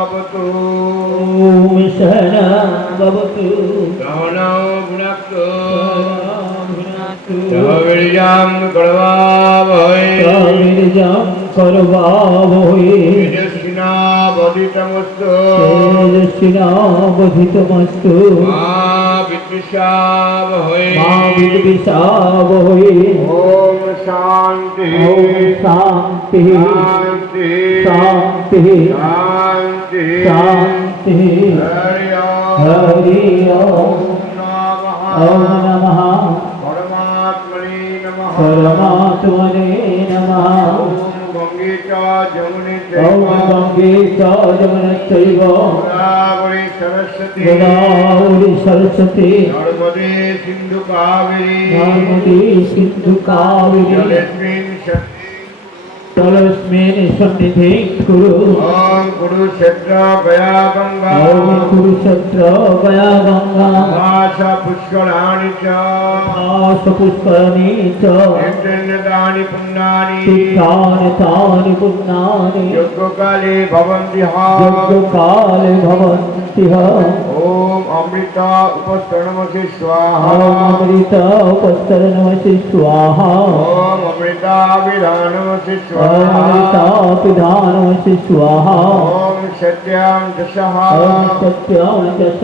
सहना भवतु ॐ सहना भवतु सहनौ भुनक्तु भुनातु सहवीर्यां करवावहै कामिर्जं करवावहै तेजस्विनावधितमस्तु तेजस्विनावधितमस्तु मा विद्विषावहै मा विद्विषावहै ॐ शान्तिः ॐ शान्तिः शान्तिः शान्तिः शान्तिः शान्तिः हरि हरि ओम् ॐ नमः नमः परमात्मने नमः परमात्मने च यमुनश्चैव गोदावरी सरस्वती। गोदावरि सरस्वती। नर्मदे सिन्धु कावेरी। नर्मदे सिन्धु कावेरी। जलेस्मिन् शक्ति सन्निधिं कुरु। ॐ कुरुक्षेत्र गया गङ्गा ॐ कुरुक्षेत्र गया गङ्गा भाषा पुष्कराणि च। पुष्करणी च। यज्ञदानि पुण्यानि। तीर्थानि तानि पुण्यानि। यज्ञकाले भवन्ति हा। यज्ञकाले भवन्ति ह। ॐ अमृता उपस्तरणमसि स्वाहा। अमृत उपस्तरणमसि स्वाहा। ॐ अमृताभिधानमसि स्वाहा। अमृतापिधानमसि स्वाहा ॐ सत्यां दशः ॐ सत्यं दश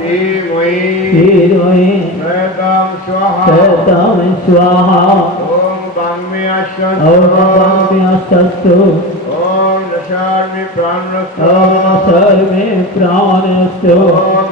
धीर्महि सतां स्वाहा। सतं स्वाहा। ॐ वाङ्मे ॐ वाङ्म्यस्तस्तु ॐ दशार्मि प्राणस्तु ॐ सर्वे प्राणस्तु ॐ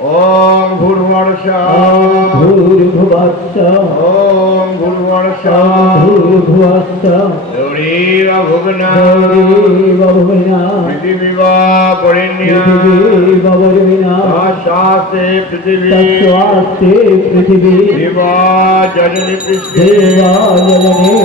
ॐ भूर्वर्षा भूर्भुवश्च ॐ भूर्वर्षा भूर्भुवश्च गौरीव भुवना गौरीव भुवना पृथिवीवा परिण्या पृथिवीव परिण्या पृथिवी पृथिवी देवा जननि पृष्ठे देवा जननि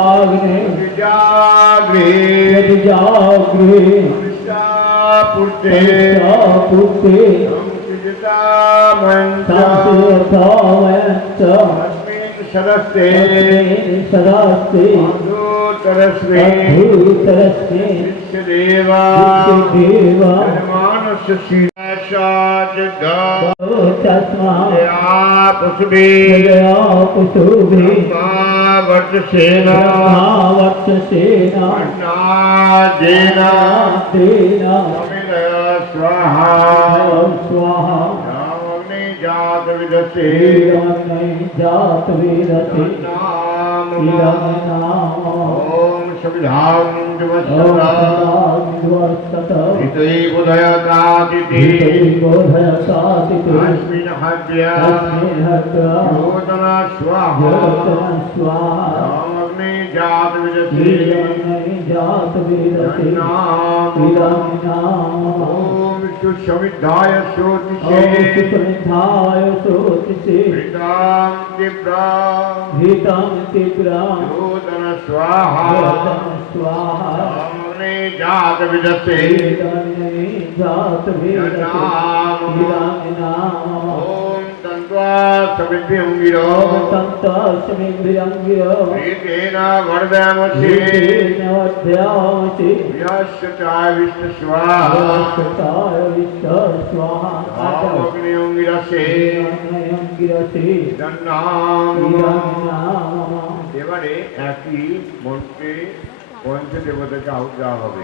जागरे जागरे यदि जागरे पुटे पुटे सदस्ते सदस्ते तरस्वे तरस्वे देवा देवा मानुष्य साक्षात् ચશ્મા આ કુસુભી કુસુભી વર્તસેના વર્તસેના દેના દેના સ્વાહા સ્વાહા જાત વિદસે જાત हत्वा योजना स्वाहा। योजना स्वाहा। रामग्ने जातविदसे श्रीरमणै जातवेदसे नाम श्रीरमणाम ॐ विश्वसमिद्धाय ॐ श्रोतिषे सुसमिधाय सोतिसे हृतां दिव्रां भीतं तीव्रां योजना स्वाहा योजना स्वाहा रामग्ने जातविदसे जात वेदसे नाम श्रीराम नाम ॐ तन्त्वा समिद्भिङ्गिरो तन्तस्मिन्द्रियङ्गिर एतेन वर्धयामसि अध्यासि यस्य च विष्णुस्वाहा सताय विश्व स्वाहा অগ্নিয়ঙ্গিরসে गिरसि নাম नाम এবারে একই মন্ত্রে পঞ্চ দেবতাকে আহুত দেওয়া হবে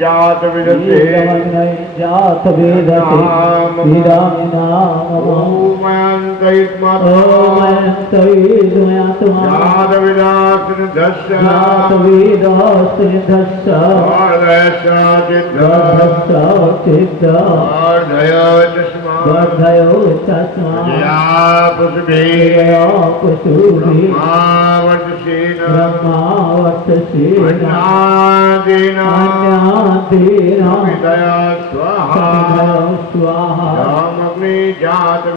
जात विदसे जात वेदते विरामिनाम ओम अयन्तैत्मात्मा ओमयन्तैर्मयात्मा जात विदासि धस्य जात वेदास्त्रिधस्स अर्धस्याचिद्ध वर्धस्सिद्ध अर्धय चष्मा वर्धयो तस्मा या पुष्पे कुसुभिः ब्रह्मावटसेन ब्रह्मावर्तसेन अन्नादेन अन्यादेन विदया स्वाहा। स्वाहा। रामग्नि जात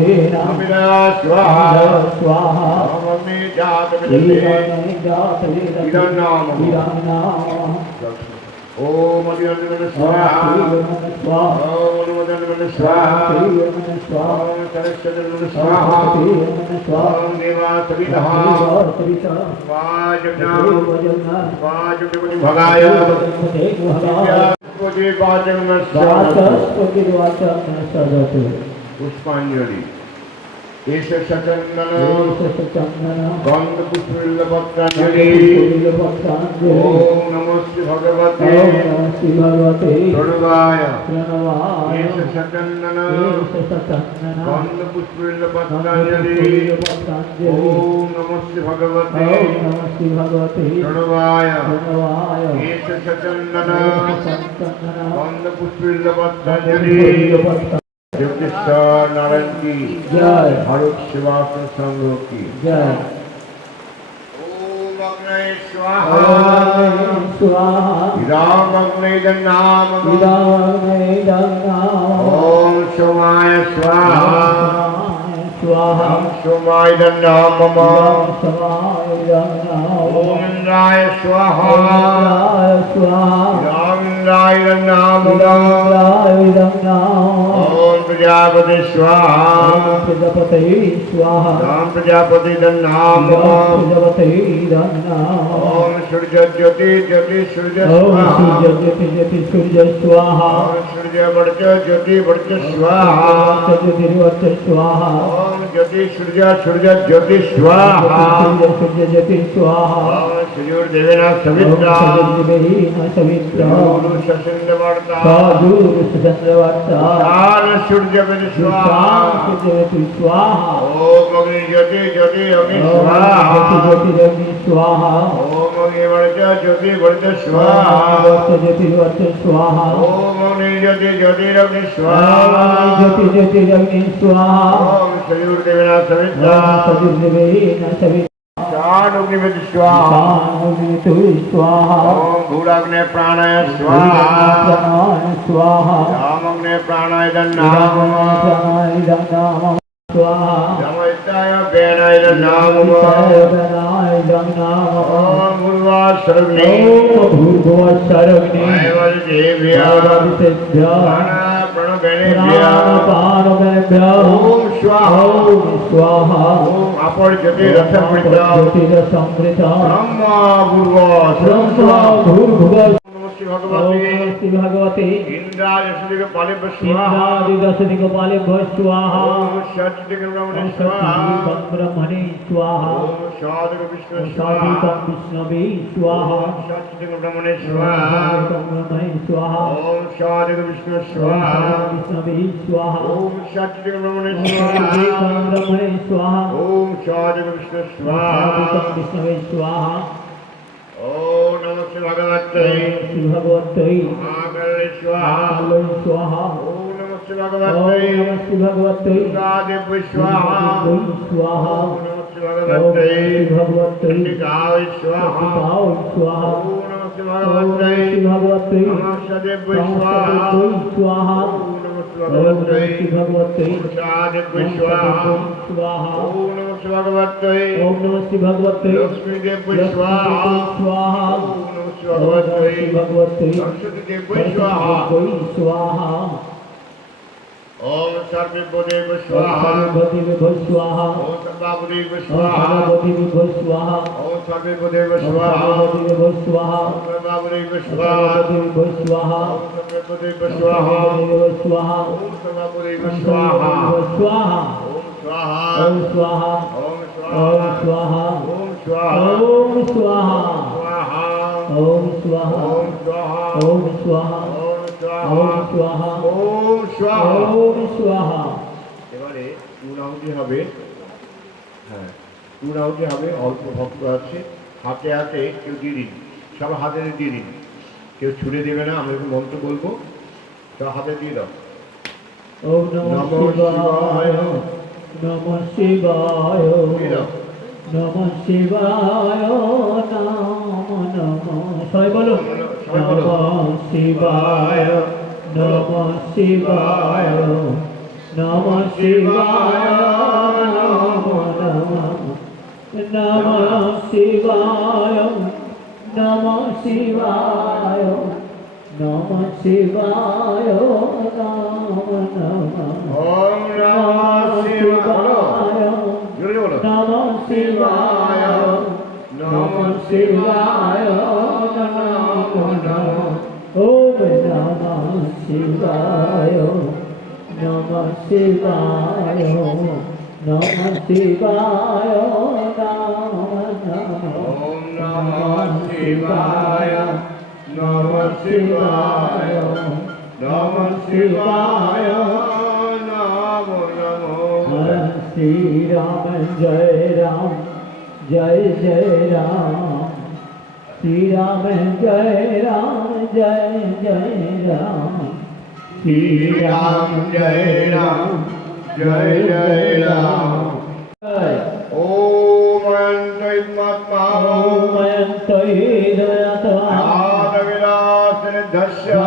अमिदया स्वाहा स्वाहा ओम अभिनंदन स्वाहा ओम अनुमोदन स्वाहा ओम सरस्वती स्वाहा ओम देवा सवितः वाजनाम वाजुपति भगाय पुष्पति वाचन स्वाहा पुष्पांजलि एष सचंदन गंध पुष्पिल्लपत्रांजलि ओम পুষ্পাঞ্জলি। এষ চন্দন। গন্ধ পুষ্পত্রাঞ্জলি ওম নমঃ শ্রী ভগবতে। প্রণবায় এষ চন্দন। গন্ধ পুষ্পত্রাঞ্জলি ওম নমঃ শ্রী ভগবতে। প্রণবায় এষ চন্দন। গন্ধ পুষ্পত্রাঞ্জলি जय। ओम अग्नय स्वाहा। ओम स्वाहा। राम अग्नय नाम विदामयदङ्गाम ओम सोमाय स्वाहा। स्वाहा। सोमाय ओम स्वाहा स्वाहा राम नाम समायदङ्गाम ओम प्रजापति स्वाहा प्रजापते स्वाहा राम प्रजापति नाम प्रजापते ओम सूर्य ज्योति ज्योति सूर्य स्वाहा सूर्य ज्योति ज्योति सूर्य स्वाहा सूर्य वर्च ज्योति वर्च स्वाहा ज्योतिर्वर्त स्वाहा ओम ज्योति सूर्य सूर्य ज्योति स्वाहा सूर्य सूर्य ज्योति स्वाहा स्वाहा ओम अग्नि ज्योति ज्योति अग्नि स्वाहा ज्योति ज्योतिरग्नि स्वाहा ओम अग्नि ज्योति स्वाहा वर्त ज्योतिर्वर्त स्वाहा ओम अग्नि ज्योति स्वाहा ज्योति ज्योतिरग्नि स्वाहा ओम सविद्र दान स्वाहा स्वाहा ओम भूराग्ने प्राणाय स्वाहा प्राणाय स्वाहा रामग्ने प्राणाय दन्नाम प्राणाय दङ्गाम स्वाहा नमस्ताय ओम भूर्वा सर्वने ओम सर्वने देव्या ओम स्वाहा ॐ स्वाहा ओम अपड़ जति रथमृत ज्योतिरसमृता ब्रह्मा भूर्वा ब्रह्मा सर्वस्वा भूर्भुवः नमस्ते ॐ भगवते श्री भगवते इंद्राय स्वाहा ब्रह्मणे स्वाहा साधक साधिकं विष्णवे स्वाहा। ब्रह्मणे स्वाहा साधिकं ओम साधक विष्णु स्वाहा विष्णवे स्वाहा। ओम सच्चिद ब्रह्मणे स्वाहा। ब्रह्मणे स्वाहा। ओम साधक विष्णु स्वाहा विष्णवे स्वाहा। ओम नमस्ते भगवते ॐ श्री भगवते महाकाले स्वाहा। कालय स्वाहा ओम भगवते नमः श्री भगवते दुर्गादेव स्वाहा। स्वाहा ओम भगवते भगवते स्वाहा। स्वाहा। ओम नमस्ते ॐ भगवते श्री भगवते स्वाहा। स्वाहा। ओम भगवते स्वाहा ओम नमस्ते भगवते ॐ नमः भगवते लक्ष्मी देव स्वाहा स्वाहा। ओम नमः भगवते भगवते सरस्वती देव स्वाहा स्वाहा। ओम सर्वे देव ॐ स्वाहा सर्वदेव स्वाहा ओम सर्वादेव ॐ स्वाहा सर्वदेव स्वाहा ओम सर्वे देव ॐ स्वाहा सर्वदेव स्वाहा ओम सर्वादेव ॐ स्वाहा सर्वदेव स्वाहा ओम सर्वे देव ॐ स्वाहा सर्वदेव स्वाहा ओम सर्वादेव ॐ स्वाहा सर्वदेव स्वाहा ओम स्वाहा ॐ स्वाहा ओम स्वाहा स्वाहा ओम स्वाहा ॐ स्वाहा स्वाहा ॐ स्वाहा ओम स्वाहा ॐ स्वाहा ओम স্বাহা। ওম স্বাহা। হবে হ্যাঁ পূর্ণাহুতি হবে অল্প ভক্ত আছে হাতে হাতে কেউ দিয়ে দিন সব হাতে দিয়ে দিন। কেউ ছুড়ে দেবে না আমি একটু মন্ত্র বলব সব হাতে দিয়ে দাও। ওম নমঃ শিবায়। নমঃ শিবায়। নমঃ শিবায়। নমঃ নমঃ। সবাই বলো। নমঃ শিবায়। নমঃ শিবায় নম শিবায় নম নম শিবায় নম শিবায় নম শিবায় নমঃ ശിവായ നമ ശിവായ ഓം നമ ശിവായ നമ ശിവായ നമ ശിവായ നമോ നമോ ശ്രീരാമ ജയ രാം जय जय राम श्री राम जय राम जय जय राम श्री राम जय राम जय जय राम जय ओम अनंतमात्मा ॐ अयन्तैरयतः आदविलासन धस्य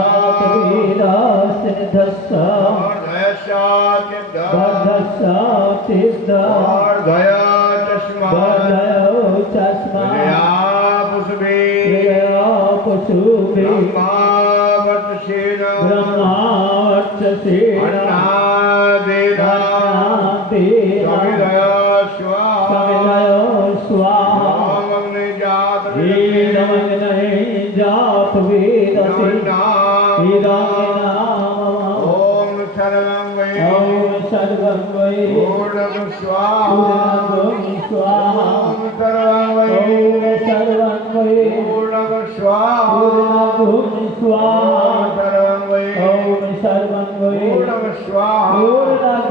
वीरासिद्धस्य अर्धयशाचिद्ध बद्धस्यातिद्ध अर्धय चष्मा बद्धयो चस्मा विजया पुष्पे प्रिया पशुभिः ब्रह्मावर्तसेन ब्रह्मार्चसेन अन्नादेधा जात वेदसि वीराङ्गिनामः ओम सर्वं वै। ॐ सर्वं वै। पूर्णं स्वाहा स्वाहा ओम सर्वं वै। ॐ सर्वं वै। पूर्णं स्वाहा स्वाहा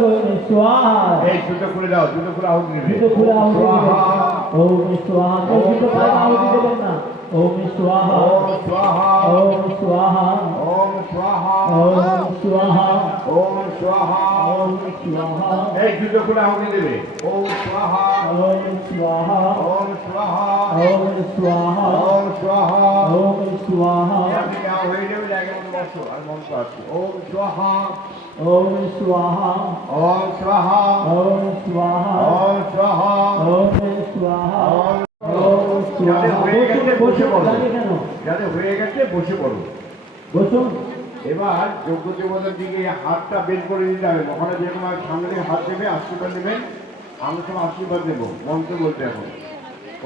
ওম স্বাহা এই জুতো খুলে দাও জুতো খুলে আহুতি দিবে জুতো খুলে আহুতি দিবে ওম স্বাহা তো জুতো পায় না আহুতি দেবেন না ওম স্বাহা ওম স্বাহা ওম স্বাহা ওম স্বাহা ওম স্বাহা ওম স্বাহা ওম স্বাহা এই জুতো খুলে আহুতি দিবে ওম স্বাহা ওম স্বাহা ওম স্বাহা ওম স্বাহা ওম স্বাহা ওম স্বাহা আমি আহুতি দেব লাগে মন বসো আর মন পাচ্ছি ওম স্বাহা ओम स्वाहा ওম স্বাহা ओम स्वाहा ওম স্বাহা ओम स्वाहा ওম ओम যাদের स्वाहा হয়ে গেছে বসে পড়ো লাগে কেন যাদের হয়ে গেছে বসে পড়ো বসুন এবার যোগ্য দেবতার দিকে হাতটা বের করে দিতে হবে ওখানে যেরকম আর সামনে থেকে হাত দেবে আশীর্বাদ দেবেন আমরা সব আশীর্বাদ দেবো মন্ত্র বলতে এখন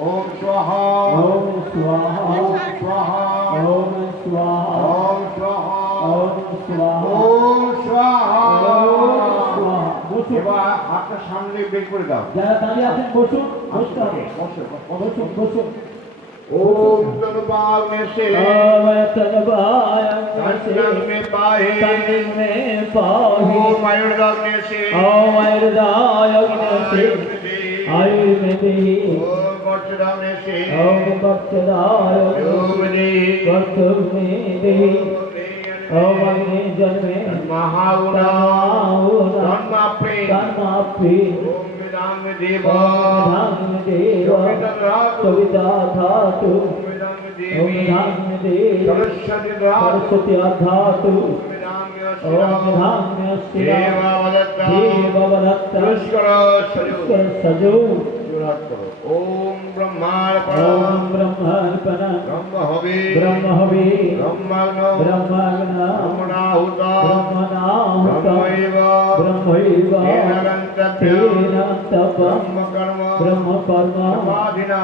ওম স্বাহা ओम स्वाहा ওম স্বাহা ओम स्वाहा ওম স্বাহা ओम स्वाहा ওম স্বাহা ओम स्वाहा বসুন এবার হাতটা সামনে বের করে দাও যারা দাঁড়িয়ে আছেন বসুন বসতে হবে বসো, বসো। বসুন বসুন ওম তনুবাগ মেসে ओम तनबाय তন্নং মে পাহে तन में पाहि ওম মায়ুর্দাগ মেসে ओम आयुर्दाय अग्नसे आयुर्वेदे ওম বর্ষদাগ মেসে ओम भक्तदाय ওম রে कर्तव्येदे ओम अग्नि जन्मे মহাগুণা तन्माहुना अवनि जने महाउड़ा धन्मापे धन्मापे ओम विदांग देव विदांग देव कविता धातु विदांग देवी विदांग देव सरस्वती सरस्वती धातु ओम विदांग देव वदत्त देव वदत्त पुष्कर सजो পাঠ করো। ওম ব্রহ্মার ওম ব্রহ্মার পরম ব্রহ্ম হবে ব্রহ্ম হবে ব্রহ্মাগ্ন। ব্রহ্মাগ্ন। ব্রহ্মণাহুত। ব্রহ্মণাহুত। ব্রহ্মৈব। ব্রহ্মৈব। তেনান্তভ্য তেনান্তপ ব্রহ্ম কর্ম ব্রহ্ম কর্ম সমাধিনা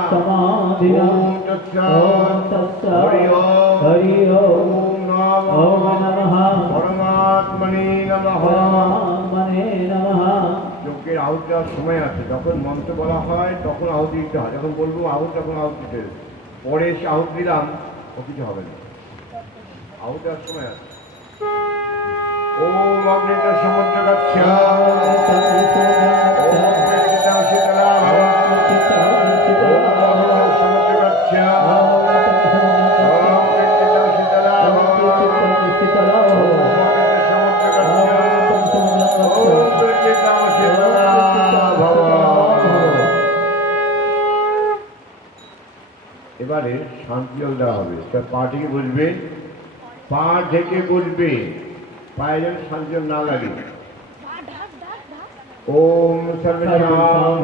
এর আউট দেওয়ার সময় আছে। যখন মন্ত্র বলা হয়, তখন আউট দিতে হয়। যখন বলব আউট তখন আউট দিতে পরে এসে আউট দিলাম, ও কিছু হবে না। আউট দেওয়ার সময় আছে। ও অগ্নিতে সমুদ্র গাচ্ছা এখানে শান্তিজল দেওয়া হবে। তার পা থেকে বসবে। পা ঢেকে বসবে। পায়ে যেন শান্তিজল না লাগে। ওম সর্বাম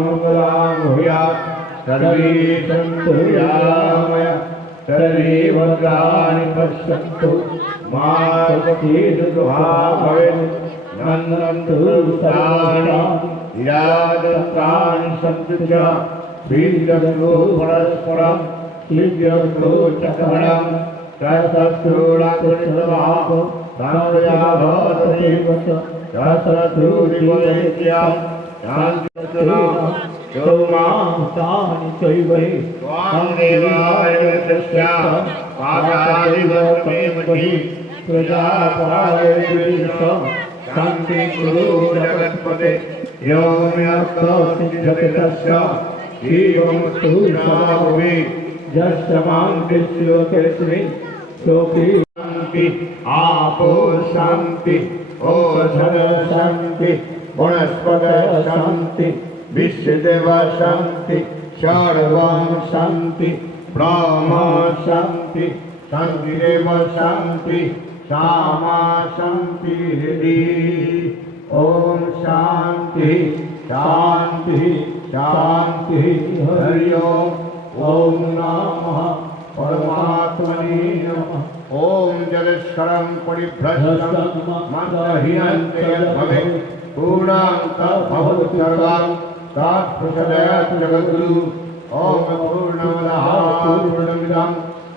ভূয়াত সর্বে সন্তু পরস্পরম तीव्रक्रोचक्रमणं सहस्रक्रोडाकृतवाः धनोर्या भवति सहस्रक्रूरिवदैत्यां शान्तिक्रू चौमांसानि चैवहि त्वां देवाय दृष्ट्या पादादिव मे महि प्रजापाय शांति गुरु जगत्पते योम्यस्त सिद्ध्यते तस्य जीवं तु सदा भवेत् माँ विश्वकेश्वरि शोके आपो शान्ति ओषध शान्ति वनस्पत शान्ति विश्वदेव शान्ति सर्वं शान्ति ब्रह्म शान्ति शान्तिरेव शान्ति सामा शान्ति हृदि। ॐ शान्ति शान्ति शान्ति, हरि ओम्। ॐ नमः परमात्मने नमः ॐ जलेश्वरं परिभ्रष्टं मन्त्रहीनन्ते यद्भवेत् पूर्णां तद्भवतु सर्वं तत्प्रसदयात् जगद्गुरु ॐ पूर्णमदः पूर्णमिदं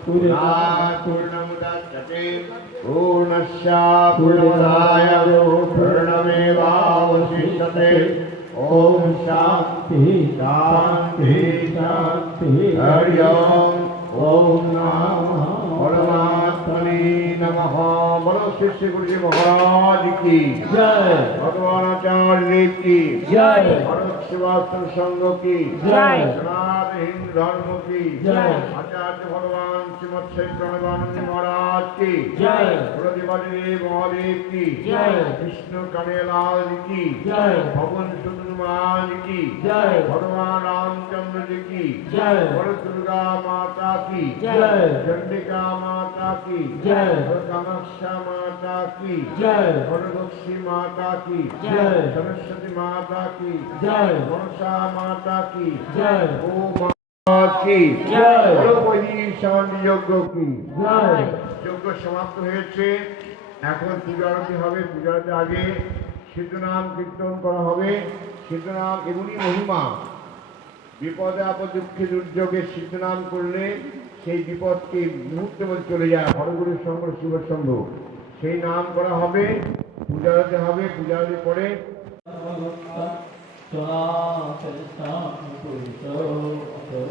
पूर्णात् पूर्णमुदच्यते पूर्णस्य पूर्णमदाय पूर्णमेवावशिष्यते ॐ शान्ति शान्ति शान्ति हरि ओम ओम परमात्मने नमः बड़ो शिष्य गुरु महाराज की जय भगवानाचार्य देव की जय भरत शिवास्त्र संघ की जय सनातन हिंद धर्म की जय आचार्य भगवान महाराज की जय ब्रजबली महादेव की जय विष्णु कनेलाल की जय भवन सुंदरमान की जय भगवान रामचंद्र जी की जय भर दुर्गा माता की जय चंडिका माता की जय कामाक्षा माता की जय भरदक्षी माता की जय सरस्वती माता की जय मनसा माता की जय ओ যজ্ঞ সমাপ্ত হয়েছে। এখন পূজারতি হবে পূজার আগে সিদ্ধনাম কীর্তন করা হবে। সিদ্ধনাম এগুলি মহিমা। বিপদে আপদ দুঃখে দুর্যোগে সিদ্ধনাম করলে সেই বিপদকে মুহূর্তে মধ্যে চলে যায়। হরগুরু সংঘ শিব সংঘ। সেই নাম করা হবে পূজারতে হবে পূজারতি পরে পূজা আরতি হবে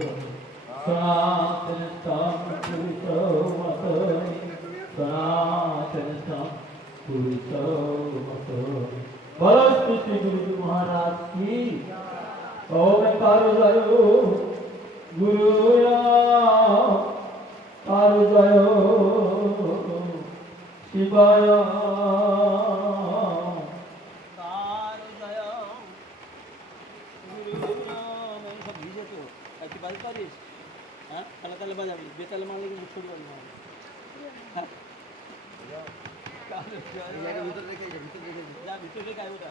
পূজা আরতি পরে বলস্তুতি গুরু মহারাজ কি ওম কারু জয় গুরু কারু জয় শিবায় তার হ্যাঁ তাহলে তাহলে বাজাবি বেতালে মারলে কিন্তু ছবি পাবি না হ্যাঁ? কার জয়। যা ভিতরে রেখে আয় ওটা